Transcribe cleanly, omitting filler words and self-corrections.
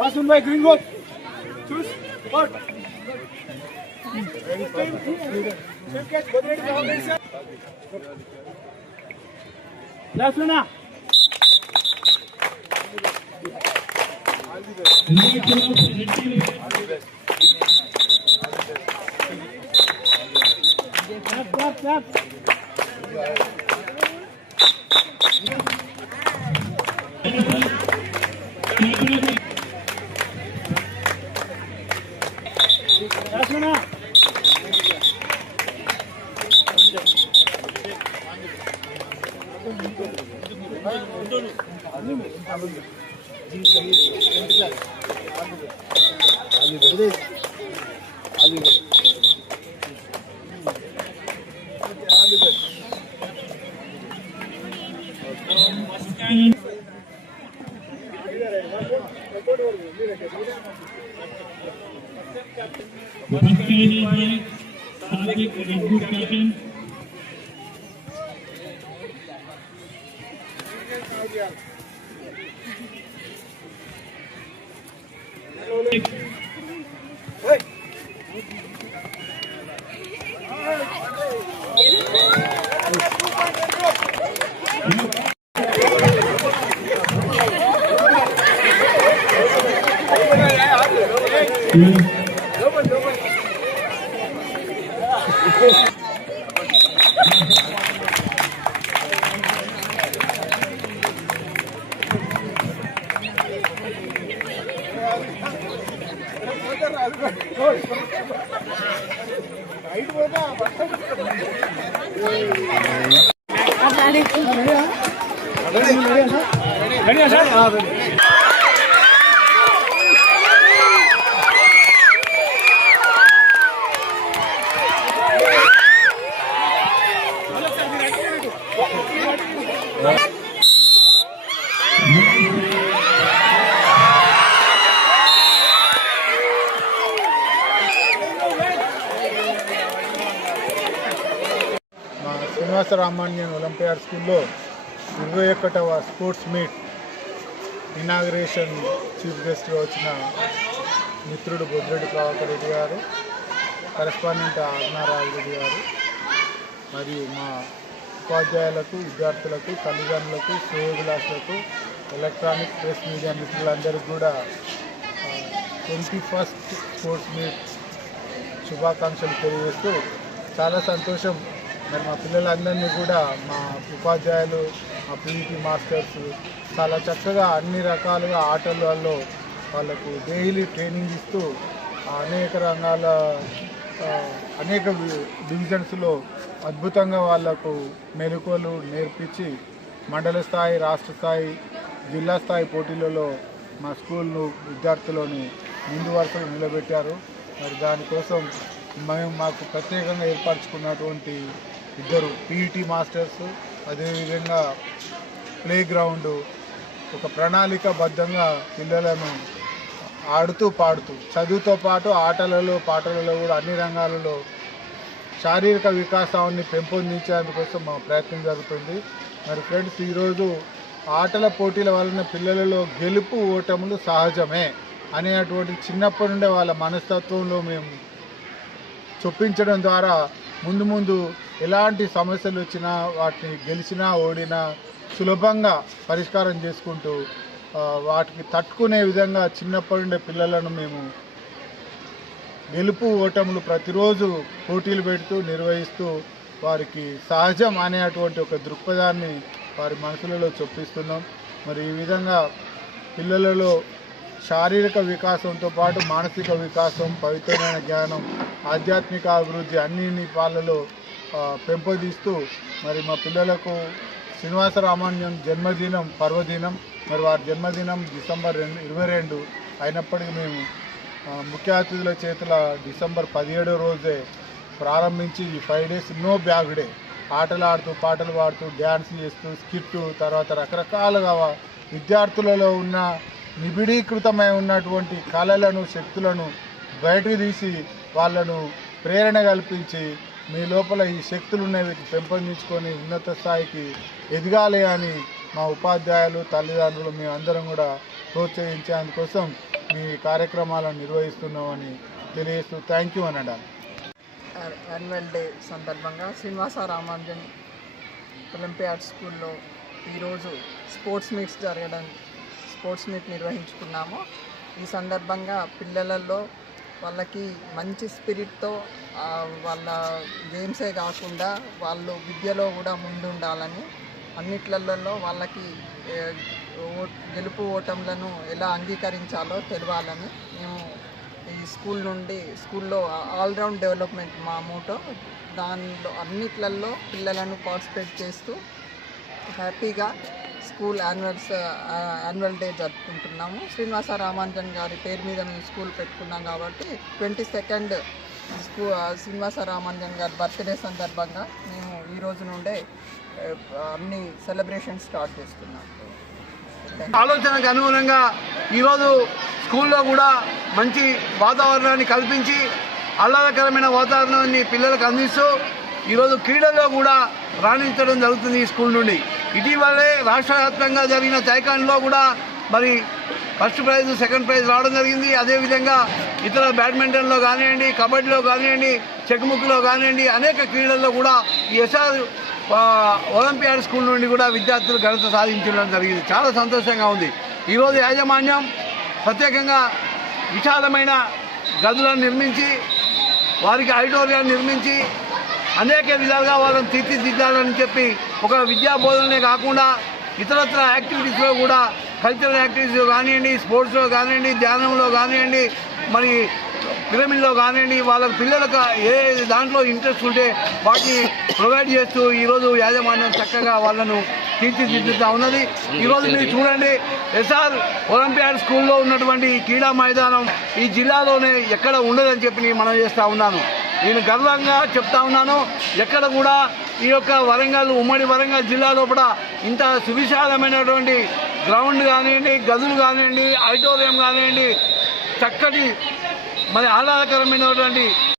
Pasun by Greenwood. Choose. What? Ready? Catch. Last one. Stop. Srinivasa Ramanujan olympiad స్కూల్లో 21వ sports meet inauguration chief గెస్ట్గా వచ్చిన మిత్రుడు బొద్రెడ్డి ప్రభాకర్ రెడ్డి గారు, కరెస్పాండెంట్ ఆజ్ఞారాజు రెడ్డి గారు, మరియు మా ఉపాధ్యాయులకు, విద్యార్థులకు, తల్లిదండ్రులకు, శ్రేయోభిలాషులకు, ఎలక్ట్రానిక్ ప్రెస్ మీడియా మిత్రులందరికీ కూడా 21st స్పోర్ట్స్ మీట్ శుభాకాంక్షలు తెలియజేస్తూ చాలా సంతోషం. మరి మా పిల్లలందరినీ కూడా మా ఉపాధ్యాయులు, మా పీఈటీ మాస్టర్స్ చాలా చక్కగా అన్ని రకాలుగా ఆటలలో వాళ్ళకు డైలీ ట్రైనింగ్ ఇస్తూ అనేక రంగాల అనేక డివిజన్స్లో అద్భుతంగా వాళ్లకు మెలకువలు నేర్పించి మండల స్థాయి, రాష్ట్ర స్థాయి, జిల్లా స్థాయి పోటీలలో మా స్కూల్ను విద్యార్థులను ముందు వరుసలో నిలబెట్టారు. మరి దానికోసం మాకు ప్రత్యేకంగా ఏర్పరచుకున్నటువంటి 2 పీఈటీ మాస్టర్స్, అదేవిధంగా ప్లే గ్రౌండ్, ఒక ప్రణాళికబద్ధంగా పిల్లలను ఆడుతూ పాడుతూ చదువుతో పాటు ఆటలలో, పాటలలో కూడా అన్ని రంగాలలో శారీరక వికాసాన్ని పెంపొందించేందుకోసం మా ప్రయత్నం జరుగుతుంది. మరి ఫ్రెండ్స్, ఈరోజు ఆటల పోటీల వలన పిల్లలలో గెలుపు ఓటములు సహజమే అనేటువంటి చిన్నప్పటి నుండే వాళ్ళ మనస్తత్వంలో మేము చొప్పించడం ద్వారా ముందు ఎలాంటి సమస్యలు వచ్చినా వాటిని గెలిచినా ఓడినా సులభంగా పరిష్కారం చేసుకుంటూ వాటికి తట్టుకునే విధంగా చిన్నప్పటి నుండే పిల్లలను మేము గెలుపు ఓటములు ప్రతిరోజు పోటీలు పెడుతూ నిర్వహిస్తూ వారికి సహజం అనేటువంటి ఒక దృక్పథాన్ని వారి మనసులలో చొప్పిస్తున్నాం. మరి ఈ విధంగా పిల్లలలో శారీరక వికాసంతో పాటు మానసిక వికాసం, పవిత్రమైన జ్ఞానం, ఆధ్యాత్మిక అభివృద్ధి అన్ని పాలలో పెంపొందిస్తూ మరి మా పిల్లలకు శ్రీనివాస రామాన్యం జన్మదినం పర్వదినం. మరి వారి జన్మదినం డిసెంబర్ 22 అయినప్పటికీ మేము ముఖ్య అతిథుల చేతుల డిసెంబర్ 17 రోజే ప్రారంభించి ఈ 5 days నో బ్యాగ్ డే, ఆటలు ఆడుతూ, పాటలు పాడుతూ, డ్యాన్స్ చేస్తూ, స్కిట్టు, తర్వాత రకరకాలుగా విద్యార్థులలో ఉన్న నిబిడీకృతమై ఉన్నటువంటి కళలను, శక్తులను బయటకు తీసి వాళ్ళను ప్రేరణ కల్పించి మీ లోపల ఈ శక్తులు ఉన్నవి పెంపొందించుకొని ఉన్నత స్థాయికి ఎదగాలి అని మా ఉపాధ్యాయులు, తల్లిదండ్రులు మేమందరం కూడా ప్రోత్సహించేందుకోసం మీ కార్యక్రమాలను నిర్వహిస్తున్నామని తెలియజేస్తూ థ్యాంక్ యూ అని అన్నాను. యాన్యువల్ డే సందర్భంగా శ్రీనివాస రామానుజన్ ఒలింపియాడ్ స్కూల్లో ఈరోజు స్పోర్ట్స్ మీట్ నిర్వహించుకున్నాము. ఈ సందర్భంగా పిల్లలలో వాళ్ళకి మంచి స్పిరిట్తో వాళ్ళ గేమ్సే కాకుండా వాళ్ళు విద్యలో కూడా ముందుండాలని, అన్నిట్లలో వాళ్ళకి గెలుపు ఓటములను ఎలా అంగీకరించాలో తెలవాలని మేము ఈ స్కూల్లో ఆల్రౌండ్ డెవలప్మెంట్ మా మోటో. దానిలో అన్నిట్లలో పిల్లలను పార్టిసిపేట్ చేస్తూ హ్యాపీగా స్కూల్ యాన్యువల్ డే జరుపుకుంటున్నాము. శ్రీనివాస రామానుజన్ గారి పేరు మీద మేము స్కూల్ పెట్టుకున్నాం కాబట్టి 22nd శ్రీనివాస రామానుజన్ గారి బర్త్డే సందర్భంగా మేము ఈ రోజు నుండే అన్ని సెలబ్రేషన్స్ స్టార్ట్ చేస్తున్నాం. ఆలోచనకు అనుగుణంగా ఈరోజు స్కూల్లో కూడా మంచి వాతావరణాన్ని కల్పించి ఆహ్లాదకరమైన వాతావరణాన్ని పిల్లలకు అందిస్తూ ఈరోజు క్రీడల్లో కూడా రాణించడం జరుగుతుంది ఈ స్కూల్ నుండి. ఇటీవలే రాష్ట్ర వ్యాప్తంగా జరిగిన తైకాండోలో కూడా మరి ఫస్ట్ ప్రైజ్, సెకండ్ ప్రైజ్ రావడం జరిగింది. అదేవిధంగా ఇతర బ్యాడ్మింటన్లో కానివ్వండి, కబడ్డీలో కానివ్వండి, చెక్ముక్లో కానివ్వండి, అనేక క్రీడల్లో కూడా ఈ ఎస్ఆర్ ఒలింపియాడ్ స్కూల్ నుండి కూడా విద్యార్థులు ఘనత సాధించడం జరిగింది. చాలా సంతోషంగా ఉంది. ఈరోజు యాజమాన్యం ప్రత్యేకంగా విశాలమైన గదులను నిర్మించి, వారికి ఆడిటోరియాన్ని నిర్మించి అనేక విధాలుగా వాళ్ళని తీర్చిదిద్దాలని చెప్పి ఒక విద్యా బోధననే కాకుండా ఇతరత్ర యాక్టివిటీస్లో కూడా, కల్చరల్ యాక్టివిటీస్లో కానివ్వండి, స్పోర్ట్స్లో కానివ్వండి, ధ్యానంలో కానివ్వండి, మరి పిరమిడ్లో కానివ్వండి, వాళ్ళ పిల్లలకు ఏ దాంట్లో ఇంట్రెస్ట్ ఉంటే వాటిని ప్రొవైడ్ చేస్తూ ఈరోజు యాజమాన్యం చక్కగా వాళ్ళను తీర్చిదిద్దుతూ ఉన్నది. ఈరోజు మీరు చూడండి, ఎస్ఆర్ ఒలింపియాడ్ స్కూల్లో ఉన్నటువంటి క్రీడా మైదానం ఈ జిల్లాలోనే ఎక్కడ ఉండదని చెప్పి నేను మనం చేస్తూ ఉన్నాను. నేను గర్వంగా చెప్తా ఉన్నాను, ఎక్కడ కూడా ఈ యొక్క ఉమ్మడి వరంగల్ జిల్లా లోపల ఇంత సువిశాలమైనటువంటి గ్రౌండ్ కానివ్వండి, గదులు కానివ్వండి, ఆడిటోరియం కానివ్వండి, చక్కటి మరి ఆహ్లాదకరమైనటువంటి